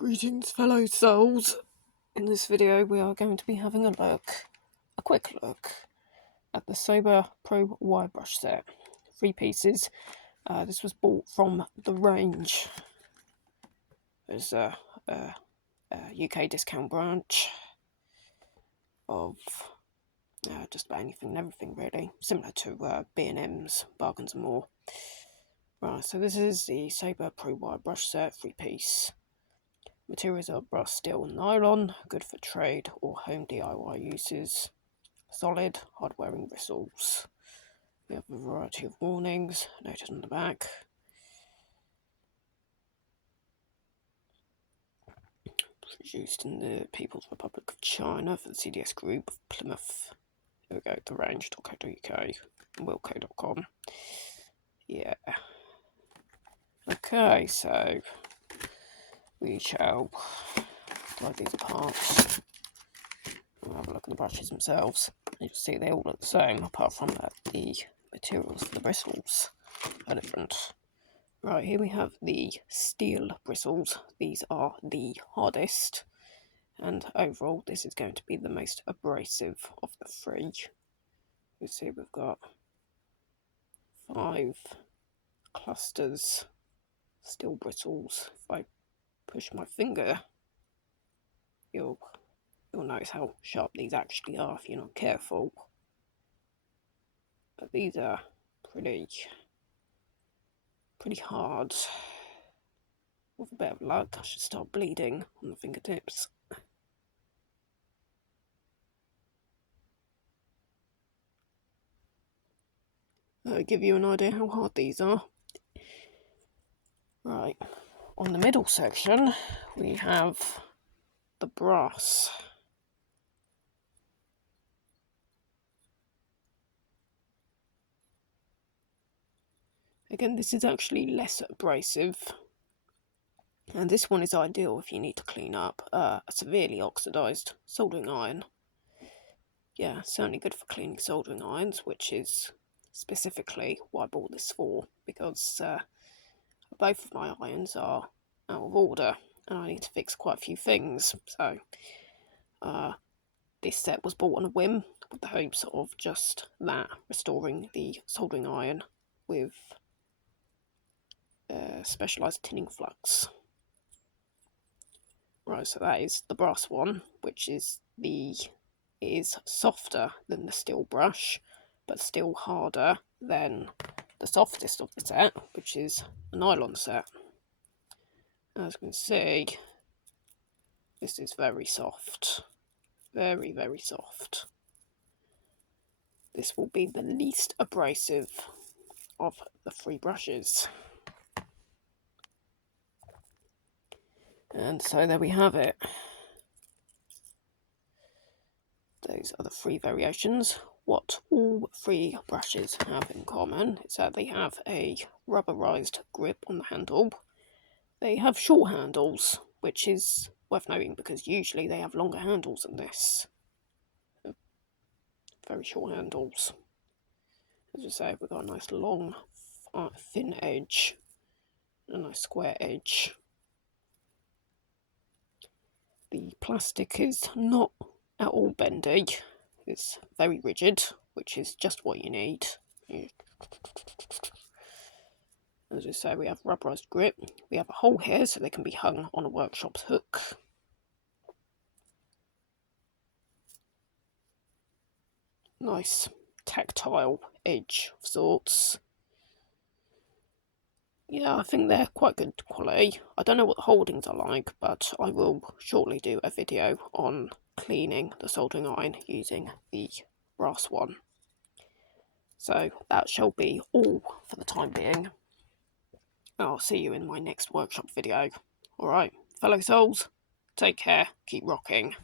Greetings, fellow souls. In this video we are going to be having a quick look at the Saber Pro wire brush set. 3 pieces. This was bought from the range. There's a UK discount branch of just about anything and everything really, similar to B&M's Bargains and More. Right, so this is the Saber Pro wire brush set, 3-piece. Materials are brass, steel and nylon, good for trade or home DIY uses. Solid, hard-wearing bristles. We have a variety of warnings noted on the back. Produced in the People's Republic of China for the CDS Group of Plymouth. Here we go, therange.co.uk and wilco.com. Yeah. Okay, so we shall drive these apart. We'll have a look at the brushes themselves. You'll see they all look the same, apart from that the materials for the bristles are different. Right, here we have the steel bristles. These are the hardest, and overall this is going to be the most abrasive of the 3. You see we've got 5 clusters steel bristles. If I push my finger, you'll notice how sharp these actually are if you're not careful. But these are pretty hard. With a bit of luck, I should start bleeding on the fingertips. That'll give you an idea how hard these are. Right, on the middle section we have the brass. Again, this is actually less abrasive, and this one is ideal if you need to clean up a severely oxidized soldering iron. Yeah, certainly good for cleaning soldering irons, which is specifically what I bought this for, because both of my irons are out of order and I need to fix quite a few things. So this set was bought on a whim with the hopes of just that, restoring the soldering iron with specialised tinning flux. Right, so that is the brass one, which is softer than the steel brush, but still harder than the softest of the set, which is the nylon set. As you can see, this is very soft. Very, very soft. This will be the least abrasive of the 3 brushes. And so there we have it. Those are the 3 variations. What all 3 brushes have in common is that they have a rubberized grip on the handle. They have short handles, which is worth noting because usually they have longer handles than this. Very short handles. As you say, we've got a nice long, thin edge, and a nice square edge. The plastic is not at all bendy. It's very rigid, which is just what you need. As I say, we have rubberized grip. We have a hole here so they can be hung on a workshop's hook. Nice tactile edge of sorts. Yeah, I think they're quite good quality. I don't know what the holdings are like, but I will shortly do a video on cleaning the soldering iron using the brass one. So that shall be all for the time being. I'll see you in my next workshop video. Alright, fellow souls, take care, keep rocking.